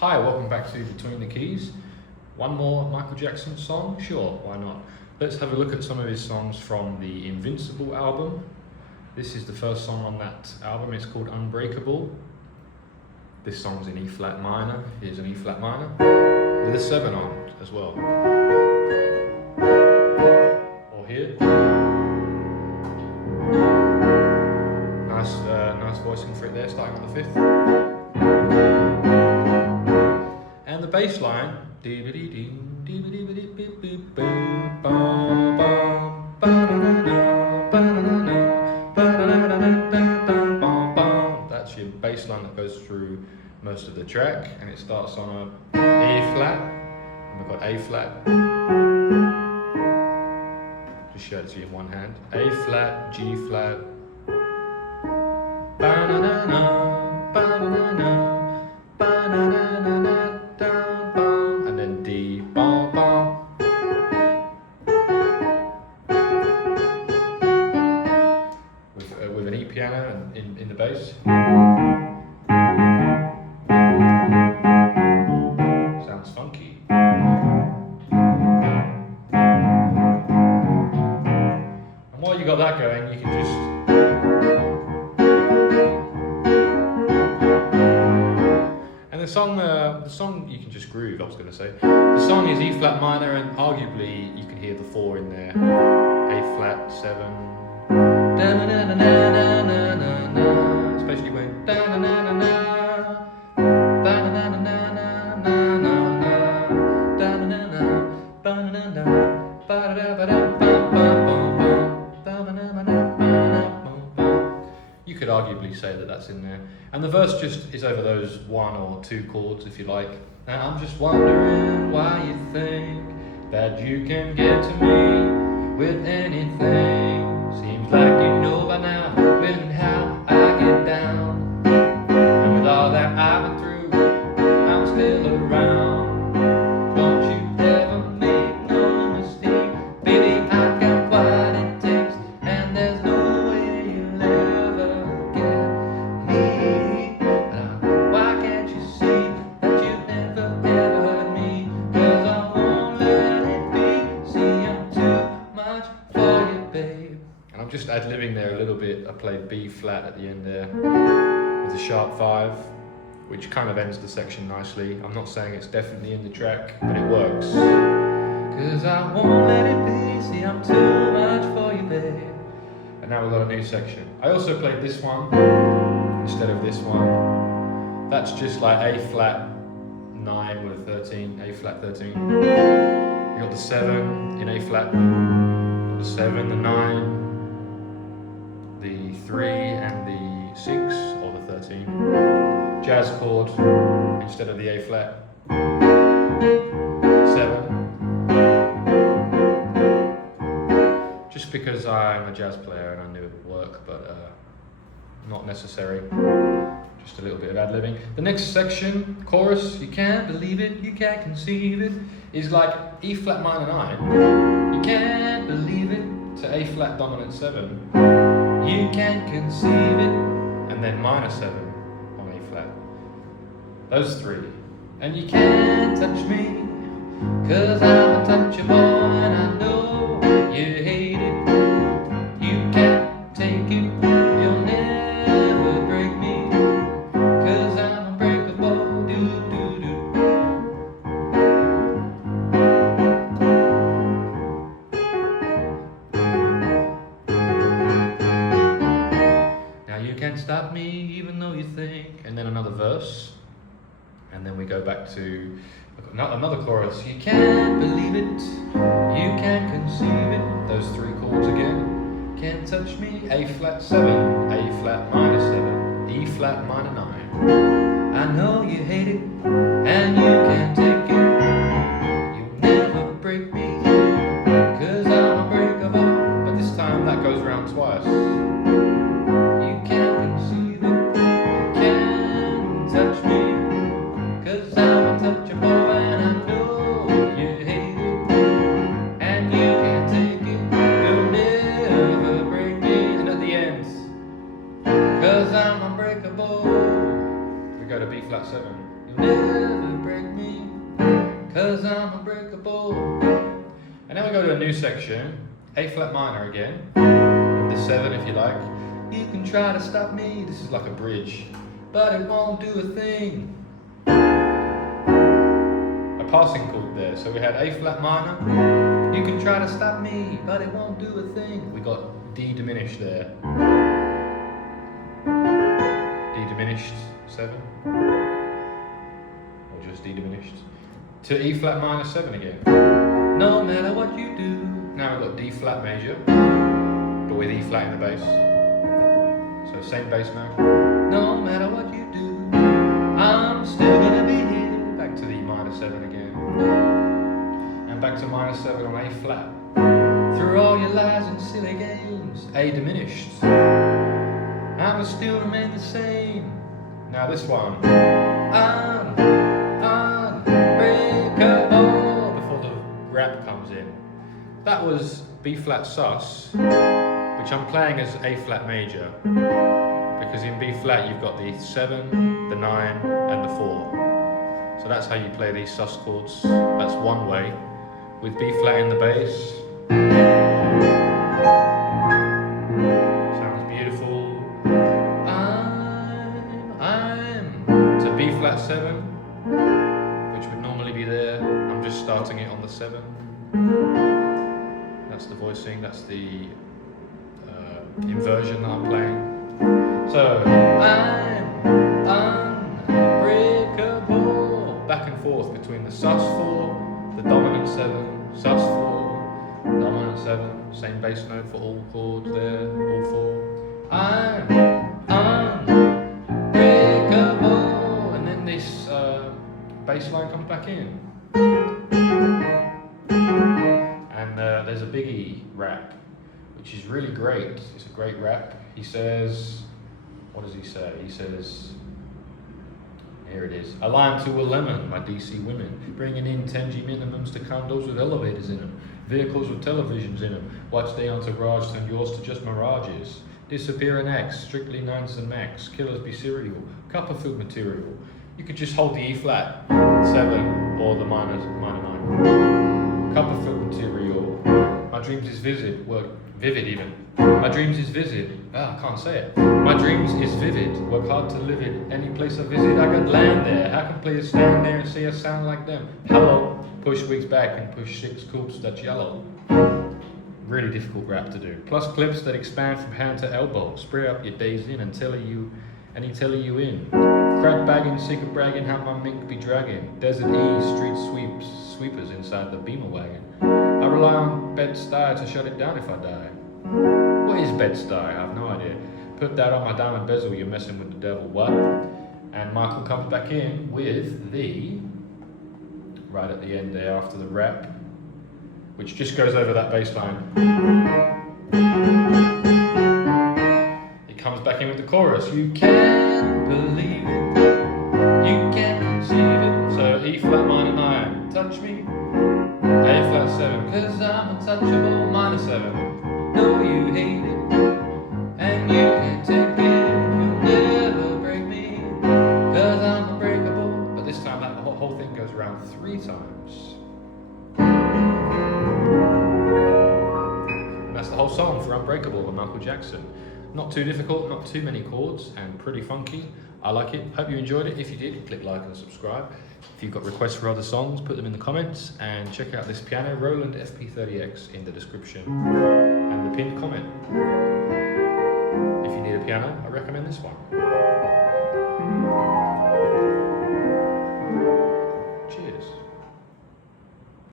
Hi, welcome back to Between the Keys. One more Michael Jackson song? Sure, why not? Let's have a look at some of his songs from the Invincible album. This is the first song on that album. It's called Unbreakable. This song's in E flat minor. Here's an E flat minor with a 7 on it as well. Or here. Nice voicing for it there, starting on the 5th. And the bass line, that's your bass line that goes through most of the track, and it starts on a A flat, and we've got A flat. Just show it to you in one hand. A flat, G flat, and then D, with an E piano in the bass. Sounds funky. And while you got that going, you can just the song you can just groove, I was going to say. The song is E flat minor, and arguably you can hear the 4 in there. A flat, 7. Especially when. You could arguably say that that's in there. And the verse just is over those 1 or 2 chords, if you like. And I'm just wondering why you think that you can get to me with anything. Seems like you know by now when and how I get down. And with all that I've been through, I'm still around. Don't you ever make no mistake, baby, I got what it takes, and there's no way you'll ever get me. Why can't you see that you've never ever heard me? 'Cause I won't let it be. See, I'm too much for you, babe. And I'm just ad-libbing there a little bit. I played B flat at the end there with a sharp 5, which kind of ends the section nicely. I'm not saying it's definitely in the track, but it works. 'Cause I won't let it be. See, I'm too much for you, babe. And now we've got a new section. I also played this one instead of this one. That's just like A flat 9 with a 13, A flat 13. You got the 7 in A flat, got the 7, the 9, the 3 and the 6, or the 13. Jazz chord instead of the A flat. 7. Just because I'm a jazz player and I knew it would work, but not necessary. Just a little bit of ad-libbing. The next section, chorus, you can't believe it, you can't conceive it, is like E flat minor 9. You can't believe it to A flat dominant 7. You can't conceive it, and then minor 7 on A flat. Those 3. And you can't touch me, 'cause I'm untouchable, and I know you hate it. You can't take it, you'll never break me, 'cause I'm unbreakable, do-do-do. Now you can't stop me, even though you think. And then another verse. And then we go back to another chorus. You can't believe it, you can't conceive it. Those 3 chords again. Can't touch me. A flat 7, A flat minor 7, E flat minor 9. I know you hate it, and you can't take it. You'll never break me, 'cause I'm unbreakable. But this time that goes around twice. You can't conceive it, you can't touch me, 'cause I'm untouchable, and I know you hate it, and you can't take it, you'll never break me. And at the end, 'cause I'm unbreakable, we go to B flat 7. You'll never break me, 'cause I'm unbreakable. And then we go to a new section, A flat minor again, the 7 if you like. You can try to stop me, this is like a bridge, but it won't do a thing. A passing chord there, so we had A flat minor, you can try to stop me, but it won't do a thing. We got D diminished there. D diminished 7, or just D diminished. To E flat minor 7 again. No matter what you do. Now we've got D flat major, but with E flat in the bass. So same bass note. No matter what you do, I'm still gonna be here. Back to the minor 7 again. And back to minor 7 on A flat. Through all your lies and silly games, A diminished. I will still remain the same. Now this one. Unbreakable. Before the rap comes in. That was B flat sus, which I'm playing as A flat major, because in B flat you've got the 7, the 9 and the 4. So that's how you play these sus chords. That's one way. With B flat in the bass. Sounds beautiful. I'm to B flat 7, which would normally be there. I'm just starting it on the 7. That's the voicing, that's the inversion that I'm playing. So, I'm unbreakable. Back and forth between the sus4, the dominant 7, sus4, dominant 7, same bass note for all chords there, all 4. I'm unbreakable. And then this bass line comes back in. There's a Biggie rap, which is really great. It's a great rap. He says, what does he say? He says, here it is. A lime to a lemon, my DC women, bringing in 10G minimums to condos with elevators in them, vehicles with televisions in them. Watch the entourage turn yours to just mirages. Disappear in X, strictly 9s and max. Killers be serial, Copperfield material. You could just hold the E flat 7 or the minor 9. Copperfield material. My dreams is vivid even. My dreams is vivid. I can't say it. My dreams is vivid. Work hard to live it. Any place I visit, I could land there. How can players stand there and say I sound like them? Hello. Push wigs back and push 6 coops that's yellow. Really difficult rap to do. Plus clips that expand from hand to elbow. Spray up your days in and tell you in. Crack bagging, secret bragging, how my mink be dragging. Desert E, street sweepers inside the Beamer wagon. I rely on Bed-Stuy to shut it down if I die. What is Bed-Stuy? I have no idea. Put that on my diamond bezel, you're messing with the devil. What? And Michael comes back in with the, right at the end there after the rap, which just goes over that bass line. It comes back in with the chorus. You can't believe it, you can't conceive it. So E flat minor 9, touch me. A flat 7, 'cause I'm untouchable, minor 7. No, you hate it, and you can't take it. You'll never break me, 'cause I'm unbreakable. But this time that whole thing goes around 3 times. And that's the whole song for Unbreakable by Michael Jackson. Not too difficult, not too many chords, and pretty funky. I like it. Hope you enjoyed it. If you did, click like and subscribe. If you've got requests for other songs, put them in the comments, and check out this piano, Roland FP-30X, in the description and the pinned comment. If you need a piano, I recommend this one.